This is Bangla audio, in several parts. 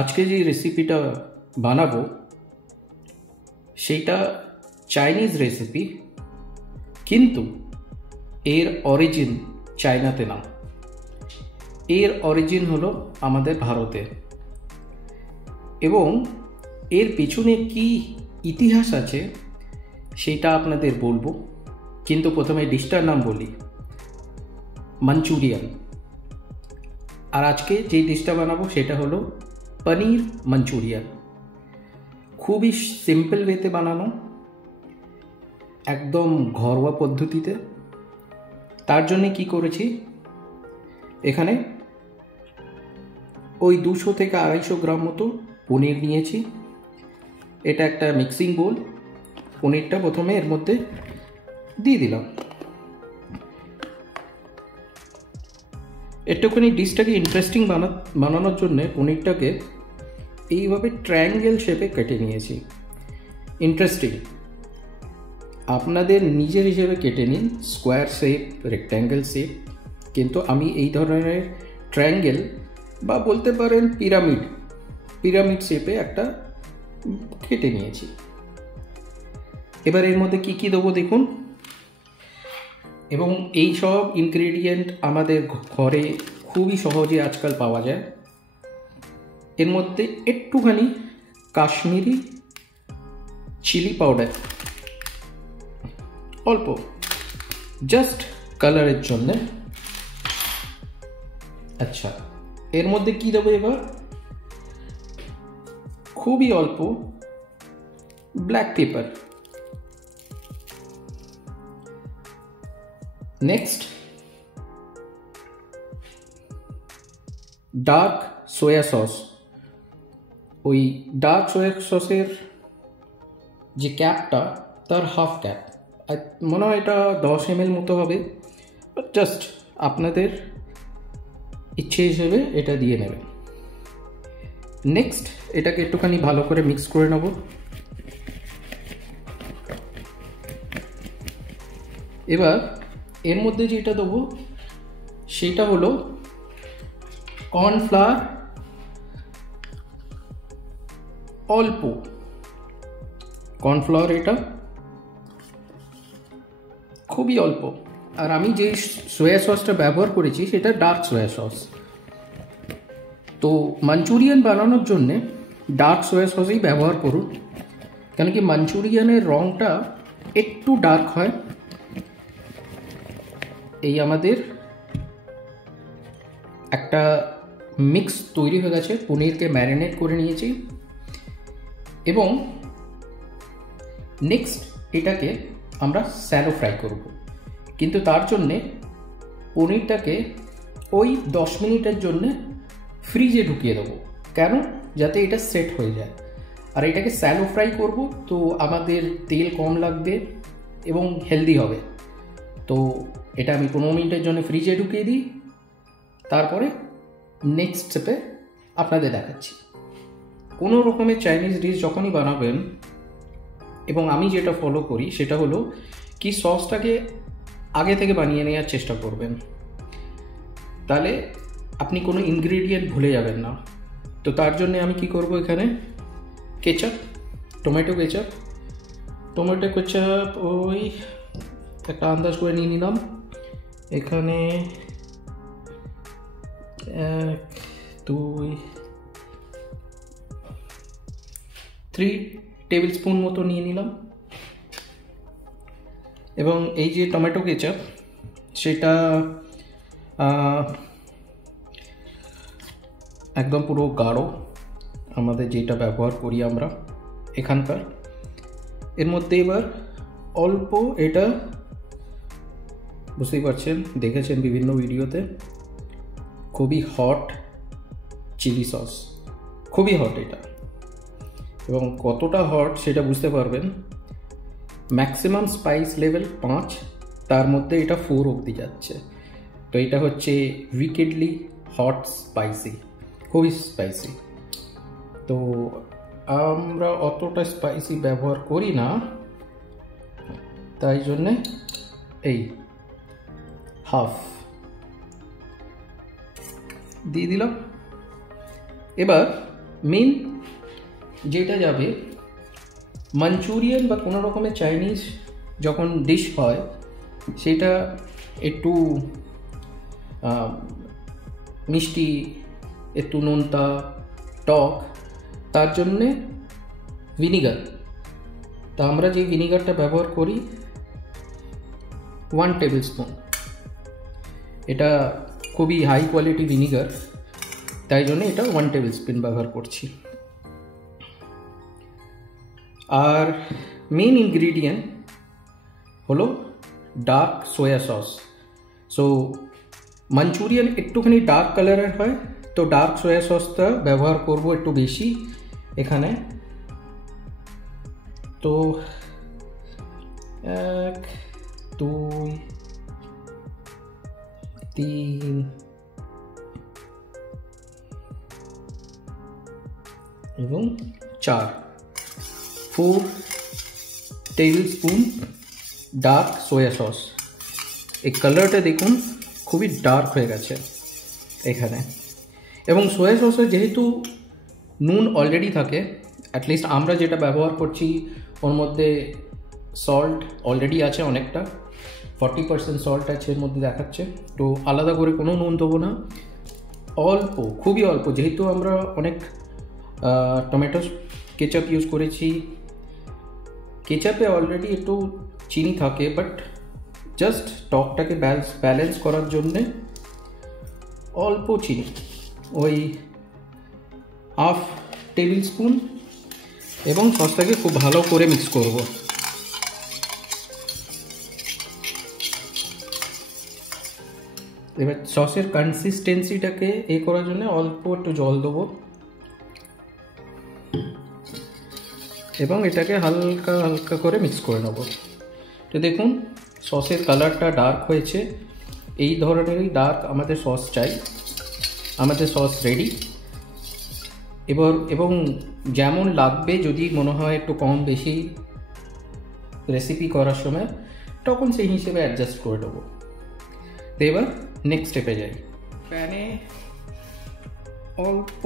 আজকে যে রেসিপিটা বানাবো সেটা চাইনিজ রেসিপি, কিন্তু এর অরিজিন চায়নাতে না, এর অরিজিন হলো আমাদের ভারতে। এবং এর পিছনে কি ইতিহাস আছে সেটা আপনাদের বলবো, কিন্তু প্রথমে ডিশটার নাম বলি, মাঞ্চুরিয়ান। আর আজকে যে ডিশটা বানাবো সেটা হলো পনির মাঞ্চুরিয়ান। খুবই সিম্পল ওয়েতে বানানো, একদম ঘরোয়া পদ্ধতিতে। তার জন্য কি করেছি, এখানে ওই 200 থেকে 250 গ্রাম মতো পনির নিয়েছি। এটা একটা মিক্সিং বোল। পনিরটা প্রথমে এর মধ্যে দিয়ে দিলাম। একটুখানি ডিশটাকে ইন্টারেস্টিং বানানোর জন্য পনিরটাকে এইভাবে ট্রায়াঙ্গেল শেপে কেটে নিয়েছি। ইন্টারেস্টিং, আপনাদের নিজের হিসেবে কেটে নিন, স্কোয়ার শেপ, রেক্ট্যাঙ্গেল শেপ, কিন্তু আমি এই ধরনের ট্রায়াঙ্গেল বা বলতে পারেন পিরামিড শেপে একটা কেটে নিয়েছি। এবার এর মধ্যে কি কি দেবো দেখুন। এবং এই সব ইনগ্রেডিয়েন্ট আমাদের ঘরে খুবই সহজে আজকাল পাওয়া যায়। এর মধ্যে একটুখানি কাশ্মীরি চিলি পাউডার, অল্প, জাস্ট কালারের জন্য। আচ্ছা, এর মধ্যে কি দেবো এবার, খুবই অল্প ব্ল্যাক পেপার। নেক্সট ডার্ক সোয়া সস। ওই ডার্ক সোয়া সসের যে ক্যাপটা, তার হাফ ক্যাপ, মনে হয় এটা 10 ml মতো হবে। জাস্ট আপনাদের ইচ্ছে হিসেবে এটা দিয়ে নেবেন। নেক্সট এটাকে একটুখানি ভালো করে মিক্স করে নেব। এবার এর মধ্যে যেটা দেবো সেটা হলো কর্নফ্লাওয়ার, অল্প কর্নফ্লাওয়ার, এটা খুবই অল্প। আর আমি যে সোয়া সসটা ব্যবহার করেছি সেটা ডার্ক সোয়া সস। তো মাঞ্চুরিয়ান বানানোর জন্যে ডার্ক সোয়া সসই ব্যবহার করুন, কেন কি মাঞ্চুরিয়ানের রঙটা একটু ডার্ক হয়। এই আমাদের একটা মিক্স তৈরি হয়ে গেছে। পনিরকে ম্যারিনেট করে নিয়েছি এবং নেক্সট এটাকে আমরা স্যালো ফ্রাই করব। কিন্তু তার জন্যে পনিরটাকে ওই 10 মিনিটের জন্যে ফ্রিজে ঢুকিয়ে দেবো। কেন? যাতে এটা সেট হয়ে যায়। আর এটাকে স্যালো ফ্রাই করব, তো আমাদের তেল কম লাগবে এবং হেলদি হবে। তো এটা আমি 15 মিনিটের জন্য ফ্রিজে ঢুকিয়ে দিই। তারপরে নেক্সট স্টেপে আপনাদের দেখাচ্ছি। কোনো রকমের চাইনিজ ডিশ যখনই বানাবেন, এবং আমি যেটা ফলো করি সেটা হলো কি, সসটাকে আগে থেকে বানিয়ে নেওয়ার চেষ্টা করবেন, তাহলে আপনি কোনো ইনগ্রেডিয়েন্ট ভুলে যাবেন না। তো তার জন্য আমি কি করব, এখানে কেচাপ, টমেটো কেচাপ ওই একটা আন্দাজ করে নিয়ে নিলাম। এখানে 1 2 3 টেবিল স্পুন মতো নিয়ে নিলাম। এবং এই যে টমেটো কেচাপ, সেটা একদম পুরো গাঢ়, আমাদের যেটা ব্যবহার করি আমরা এখানকার। এর মধ্যে এবার অল্প, এটা বুঝতেই পারছেন, দেখেছেন বিভিন্ন ভিডিওতে, খুবই হট চিলি সস, খুবই হট এটা। এবং কতটা হট সেটা বুঝতে পারবেন, ম্যাক্সিমাম স্পাইস লেভেল 5, তার মধ্যে এটা 4 অবধি যাচ্ছে। তো এটা হচ্ছে উইকেডলি হট স্পাইসি, খুবই স্পাইসি। তো আমরা অতটা স্পাইসি ব্যবহার করি না, তাই জন্যে এই হাফ দিয়ে দিলাম। এবার মেন যেটা যাবে মাঞ্চুরিয়ান বা কোনো রকমের চাইনিজ যখন ডিশ হয় সেটা একটু মিষ্টি, একটু নোনতা, টক, তার জন্যে ভিনিগার। তা আমরা যে ভিনিগারটা ব্যবহার করি 1 টেবিল স্পুন, এটা খুবই হাই কোয়ালিটি ভিনিগার, তাই জন্য এটা 1 টেবিল স্পুন ব্যবহার করছি। আর মেন ইনগ্রিডিয়েন্ট হলো ডার্ক সোয়া সস। সো মাঞ্চুরিয়ান একটুখানি ডার্ক কালারের হয়, তো ডার্ক সোয়া সসটা ব্যবহার করব একটু বেশি এখানে। তো 1 2 3 এবং 4 টেবিল স্পুন ডার্ক সোয়া সস। এই কালারটা দেখুন খুবই ডার্ক হয়ে গেছে এখানে। এবং সোয়া সসে যেহেতু নুন অলরেডি থাকে, অ্যাটলিস্ট আমরা যেটা ব্যবহার করছি ওর মধ্যে সল্ট অলরেডি আছে অনেকটা, 40% সল্ট আছে এর মধ্যে দেখাচ্ছে, তো আলাদা করে কোনো নুন দেবো না, অল্প, খুবই অল্প। যেহেতু আমরা অনেক টমেটো কেচাপ ইউজ করেছি, কেচাপে অলরেডি একটু চিনি থাকে, বাট জাস্ট টকটাকে ব্যালেন্স করার জন্যে অল্প চিনি, ওই 1/2 টেবিল স্পুন, এবং সসটাকে খুব ভালো করে মিক্স করব। এবার সসের কনসিস্টেন্সিটাকে করার জন্য অল্প একটু জল দেবো এবং এটাকে হালকা হালকা করে মিক্স করে নেব। তো দেখুন সসের কালারটা ডার্ক হয়েছে, এই ধরনেরই ডার্ক আমাদের সস চাই। আমাদের সস রেডি। এবং যেমন লাগবে, যদি মনে হয় একটু কম বেশি রেসিপি করার সময়, তখন সেই হিসেবে অ্যাডজাস্ট করে দেবো। তো এবার নেক্সট স্টেপে যাই। প্যানে অল্প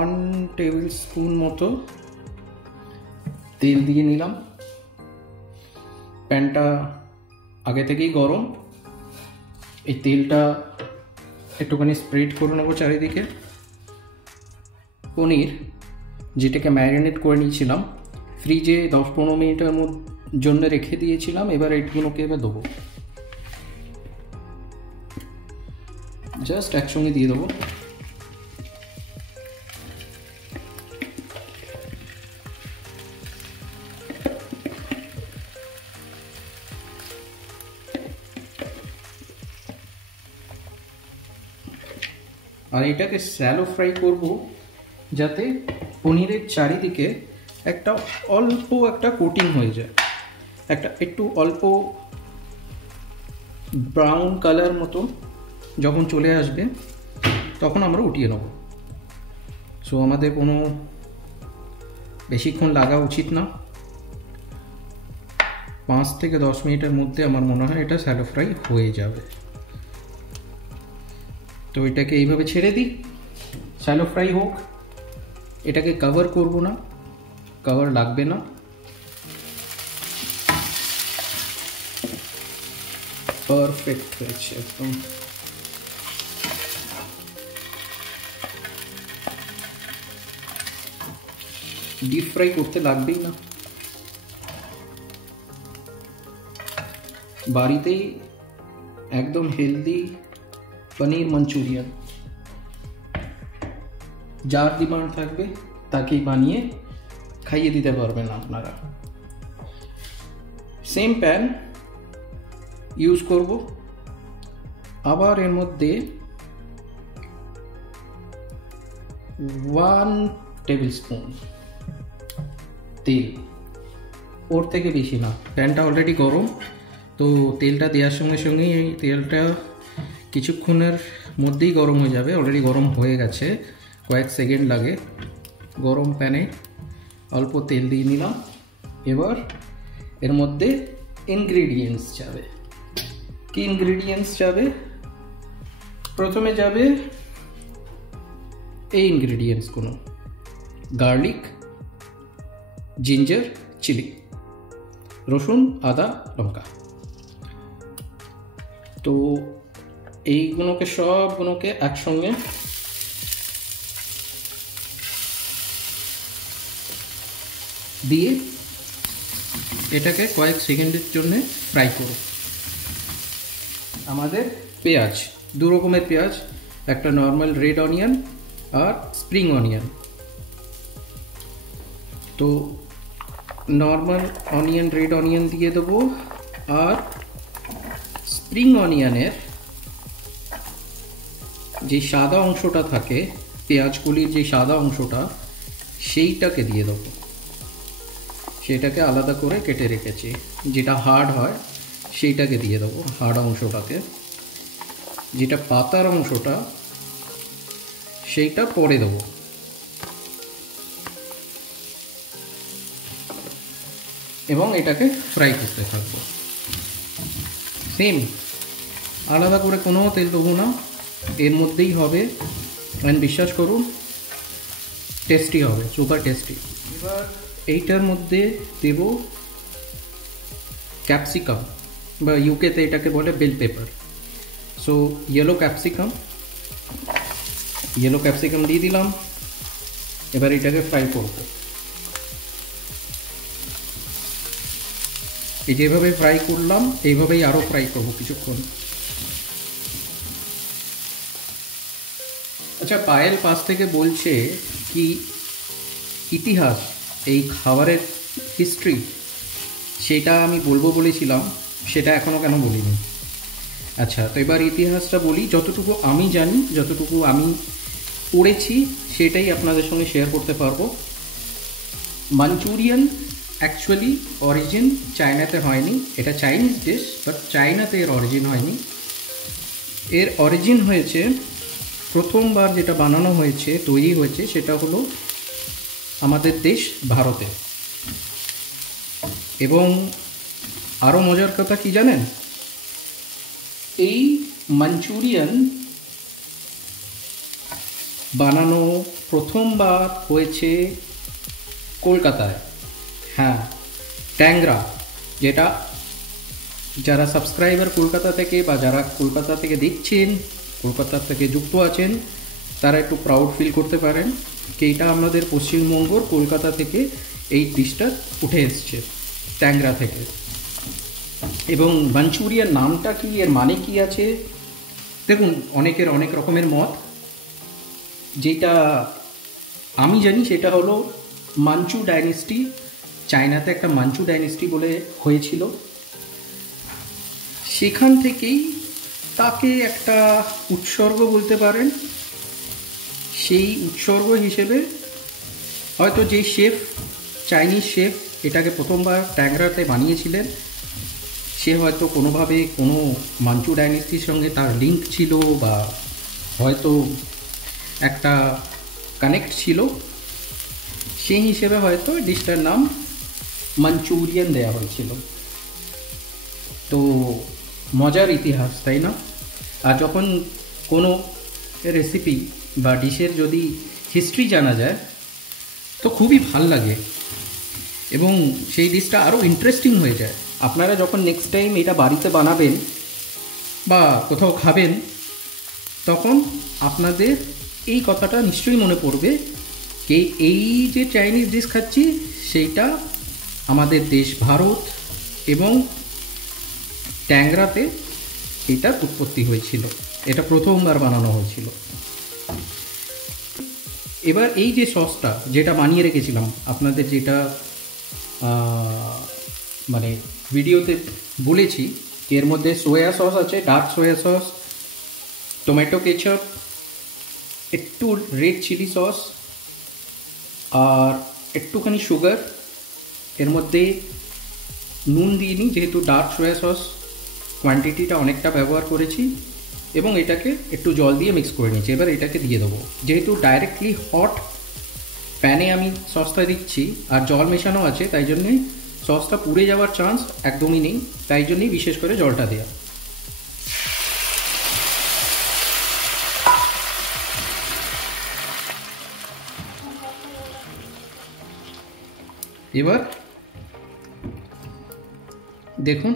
1 টেবিল স্পুন মতো তেল দিয়ে নিলাম। প্যানটা আগে থেকেই গরম, এই তেলটা একটুখানি স্প্রেড করে নেবো চারিদিকে। পনির যেটাকে ম্যারিনেট করে নিয়েছিলাম, ফ্রিজে 10-15 মিনিটের জন্য রেখে দিয়েছিলাম, এবার এইগুলোকে এবার দেবো, জাস্ট একসঙ্গে দিয়ে দেবো। আর এটাকে শ্যালো ফ্রাই করব, যাতে পনিরের চারিদিকে একটা অল্প একটা কোটিং হয়ে যায়, একটু অল্প ব্রাউন কালার মতো যখন চলে আসবে তখন আমরা উঠিয়ে নেব। সো আমাদের কোনো বেশিক্ষণ লাগা উচিত না, 5 থেকে 10 মিনিটের মধ্যে আমার মনে হয় এটা শ্যালো ফ্রাই হয়ে যাবে। তো এটাকে এইভাবে ছেড়ে দিই, শ্যালো ফ্রাই হোক। এটাকে কভার করব না, কভার লাগবে না। পারফেক্ট হয়েছে একদম। ডিপ ফ্রাই করতে লাগবেই না, বাড়িতেই একদম হেলদি পনির মাঞ্চুরিয়ান, যার ডিমান্ড থাকবে তাকেই বানিয়ে খাইয়ে দিতে পারবেন আপনারা। সেম প্যান ইউজ করব, আবার এর মধ্যে 1 টেবিল স্পুন তেল, ওর থেকে বেশি না। প্যানটা অলরেডি গরম, তো তেলটা দেওয়ার সঙ্গে সঙ্গেই এই তেলটা কিছুক্ষণের মধ্যেই গরম হয়ে যাবে। অলরেডি গরম হয়ে গেছে, কয়েক সেকেন্ড লাগে। গরম প্যানে অল্প তেল দিয়ে নিলাম। এবার এর মধ্যে ইনগ্রিডিয়েন্টস যাবে। কি ইনগ্রিডিয়েন্টস যাবে? প্রথমে যাবে এই ইনগ্রিডিয়েন্টসগুলো, গার্লিক, জিঞ্জার, চিলি, রসুন, আদা, লঙ্কা। তো এইগুলোকে সবগুলোকে একসঙ্গে দিয়ে এটাকে কয়েক সেকেন্ডের জন্য ফ্রাই করব। আমাদের পেঁয়াজ, দু রকমের পেঁয়াজ, একটা নর্মাল রেড অনিয়ন আর স্প্রিং অনিয়ন। তো নর্মাল অনিয়ন, রেড অনিয়ন দিয়ে দেবো, আর স্প্রিং অনিয়নের যে সাদা অংশটা থাকে, পেঁয়াজগুলির যে সাদা অংশটা, সেইটাকে দিয়ে দেবো। সেটাকে আলাদা করে কেটে রেখেছি, যেটা হার্ড হয় সেইটাকে দিয়ে দেবো, হার্ড অংশটাকে। যেটা পাতার অংশটা সেইটা পরে দেবো। এবং এটাকে ফ্রাই করতে থাকবো। সেম, আলাদা করে কোনো তেল দেবো না, এর মধ্যেই হবে। অ্যান্ড বিশ্বাস করুন, টেস্টি হবে, সুপার টেস্টি। এবার এইটার মধ্যে দেব ক্যাপসিকাম, বা ইউকেতে এটাকে বলে bell pepper. So yellow capsicum দিয়ে দিলাম। এবার এটাকে ফ্রাই করব। এই যেভাবে ফ্রাই করলাম এইভাবেই আরও ফ্রাই করব কিছুক্ষণ। আচ্ছা, পায়েল পাশ থেকে বলছে কি ইতিহাস, এই খাবারের হিস্ট্রি, সেটা আমি বলবো বলেছিলাম, সেটা এখনও কেন বলিনি। আচ্ছা, তো এবার ইতিহাসটা বলি। যতটুকু আমি জানি, যতটুকু আমি পড়েছি, সেটাই আপনাদের সঙ্গে শেয়ার করতে পারবো। মাঞ্চুরিয়ান অ্যাকচুয়ালি অরিজিন চায়নাতে হয়নি, এটা চাইনিজ ডিশ, বাট চায়নাতে এর অরিজিন হয়নি। এর অরিজিন হয়েছে, প্রথমবার যেটা বানানো হয়েছে, তৈরি হয়েছে, সেটা হলো আমাদের দেশ ভারতে। এবং আরও মজার কথা কি জানেন, এই মাঞ্চুরিয়ান বানানো প্রথমবার হয়েছে কলকাতায়। হ্যাঁ, ট্যাংরা, যেটা যারা সাবস্ক্রাইবার কলকাতা থেকে, বা যারা কলকাতা থেকে দেখছেন, কলকাতা থেকে যুক্ত আছেন, তারা একটু প্রাউড ফিল করতে পারেন কি এটা আমাদের পশ্চিমবঙ্গর কলকাতা থেকে এই ডিশটা উঠে এসছে, ট্যাংরা থেকে। এবং মাঞ্চুরিয়ান নামটা কি, এর মানে কি আছে, দেখুন, অনেকের অনেক রকমের মত। যেটা আমি জানি সেটা হলো মাঞ্চু ডাইনেস্টি, চায়নাতে একটা মাঞ্চু ডাইনেস্টি বলে হয়েছিল, সেখান থেকেই তাকে একটা উৎসর্গ বলতে পারেন। সেই উৎসর্গ হিসেবে হয়তো যে শেফ, চাইনিজ শেফ এটাকে প্রথমবার ট্যাংরাতে বানিয়েছিলেন, সে হয়তো কোনোভাবে কোনো মাঞ্চু ডাইনেস্টির সঙ্গে তার লিঙ্ক ছিল, বা হয়তো একটা কানেক্ট ছিল, সেই হিসেবে হয়তো ডিশটার নাম মাঞ্চুরিয়ান দেওয়া হয়েছিল। তো মজার ইতিহাস, তাই না? আর যখন কোনো রেসিপি বা ডিশের যদি হিস্ট্রি জানা যায়, তো খুবই ভাল লাগে, এবং সেই ডিশটা আরও ইন্টারেস্টিং হয়ে যায়। আপনারা যখন নেক্সট টাইম এটা বাড়িতে বানাবেন বা কোথাও খাবেন, তখন আপনাদের এই কথাটা নিশ্চয়ই মনে পড়বে যে এই যে চাইনিজ ডিশ খাচ্ছি, সেইটা আমাদের দেশ ভারত এবং ট্যাংরাতে এটার উৎপত্তি হয়েছিল, এটা প্রথমবার বানানো হয়েছিল। এবার এই যে সসটা যেটা বানিয়ে রেখেছিলাম আপনাদের, যেটা মানে ভিডিওতে বলেছি, এর মধ্যে সোয়া সস আছে, ডার্ক সোয়া সস, টমেটো কেচাপ, একটু রেড চিলি সস, আর একটুখানি সুগার। এর মধ্যে নুন দিইনি, যেহেতু ডার্ক সোয়া সস কোয়ান্টিটিটা অনেকটা ব্যবহার করেছি, এবং এটাকে একটু জল দিয়ে মিক্স করে নিচ্ছি। এবার এটাকে দিয়ে দেবো। যেহেতু ডাইরেক্টলি হট প্যানে আমি সসটা দিচ্ছি আর জল মেশানো আছে, তাই জন্যে সসটা পুড়ে যাওয়ার চান্স একদমই নেই, তাই জন্যই বিশেষ করে জলটা দেওয়া। এবার দেখুন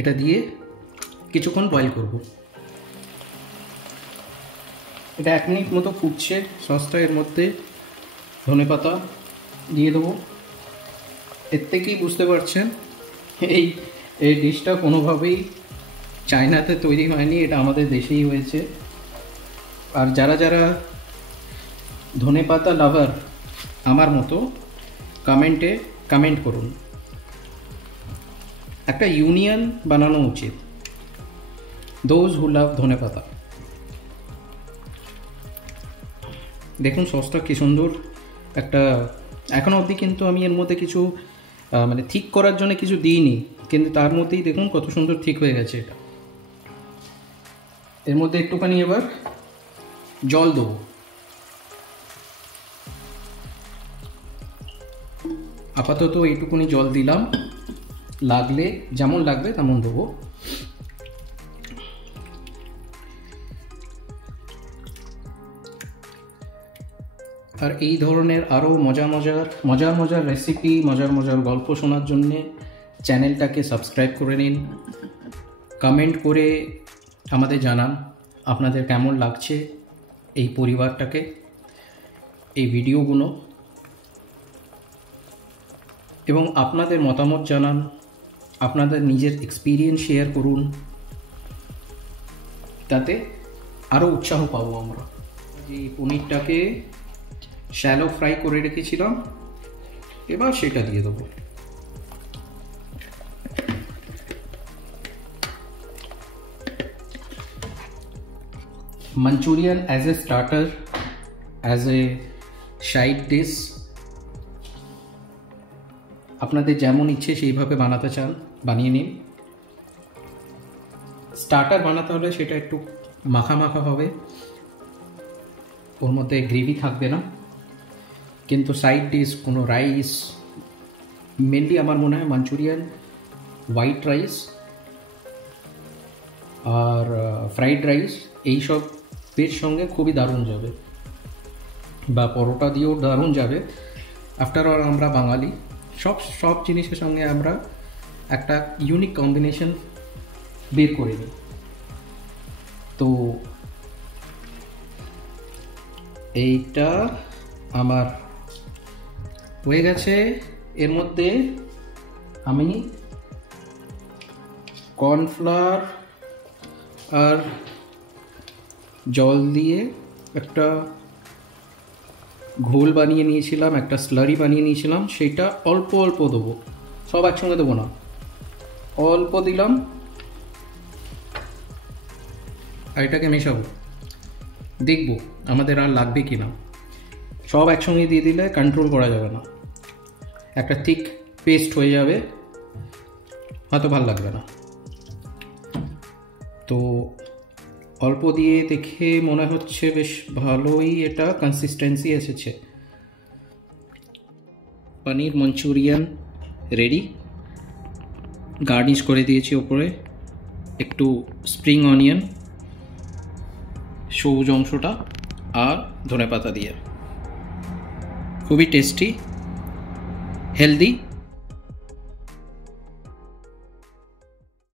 এটা দিয়ে কিছুক্ষণ বয়েল করব। এটা 1 মিনিট মতো ফুটছে সসটা, এর মধ্যে ধনেপাতা দিয়ে দেবো। এর থেকেই বুঝতে পারছেন এই ডিশটা কোনোভাবেই চায়নাতে তৈরি হয়নি, এটা আমাদের দেশেই হয়েছে। আর যারা যারা ধনেপাতা লাভার আমার মতো কমেন্টে কমেন্ট করুন। একটা ইউনিয়ন বানানো উচিত, দোজ হু লাভ ধনেপাতা। দেখুন সসটা কি সুন্দর একটা, এখনও অবধি কিন্তু আমি এর মধ্যে কিছু মানে ঠিক করার জন্য কিছু দিইনি, কিন্তু তার মধ্যেই দেখুন কত সুন্দর ঠিক হয়ে গেছে এটা। এর মধ্যে একটুখানি এবার জল দেবো। আপাতত এইটুকুনি জল দিলাম, লাগলে যেমন লাগবে তেমন দেবো। আর এই ধরনের আরও মজার রেসিপি, মজার গল্প শোনার জন্যে চ্যানেলটাকে সাবস্ক্রাইব করে নিন। কমেন্ট করে আমাদের জানান আপনাদের কেমন লাগছে এই পরিবারটাকে, এই ভিডিওগুলো, এবং আপনাদের মতামত জানান, আপনাদের নিজের এক্সপিরিয়েন্স শেয়ার করুন, তাতে আরও উৎসাহ পাবো আমরা। যে পনিরটাকে শ্যালো ফ্রাই করে রেখেছিলাম, এবার সেটা দিয়ে দেবো। Manchurian as a starter, as a side dish, আপনাদের যেমন ইচ্ছে সেইভাবে বানাতে চান বানিয়ে নিন। স্টার্টার বানাতে হলে সেটা একটু মাখা হবে, ওর মধ্যে গ্রেভি থাকবে না। কিন্তু সাইড ডিশ কোনো রাইস, মেনলি আমার মনে হয় মাঞ্চুরিয়ান হোয়াইট রাইস আর ফ্রাইড রাইস, এইসবের সঙ্গে খুবই দারুণ যাবে, বা পরোটা দিয়েও দারুণ যাবে। আফটার অল আমরা বাঙালি, সব জিনিসের সঙ্গে আমরা একটা ইউনিক কম্বিনেশন বের করে নিই। তো এইটা আমার হয়ে গেছে। এর মধ্যে আমি কর্নফ্লাওয়ার আর জল দিয়ে একটা ঘোল বানিয়ে নিয়েছিলাম, একটা স্লারি বানিয়ে নিয়েছিলাম, সেটা অল্প দেবো, সব একসঙ্গে দেবো না, অল্প দিলাম। আর এটাকে মেশাবো, দেখবো আমাদের আর লাগবে কি না। সব একসঙ্গে দিয়ে দিলে কন্ট্রোল করা যাবে না, একটা থিক পেস্ট হয়ে যাবে, হয়তো ভালো লাগবে না। তো অল্প দিয়ে দেখে মনে হচ্ছে বেশ ভালোই এটা কনসিস্টেন্সি এসেছে। পনির মাঞ্চুরিয়ান রেডি। গার্নিশ করে দিয়েছি ওপরে একটু স্প্রিং অনিয়ন, সবুজ অংশটা, আর ধনেপাতা দিয়ে। খুবই টেস্টি, হেলদি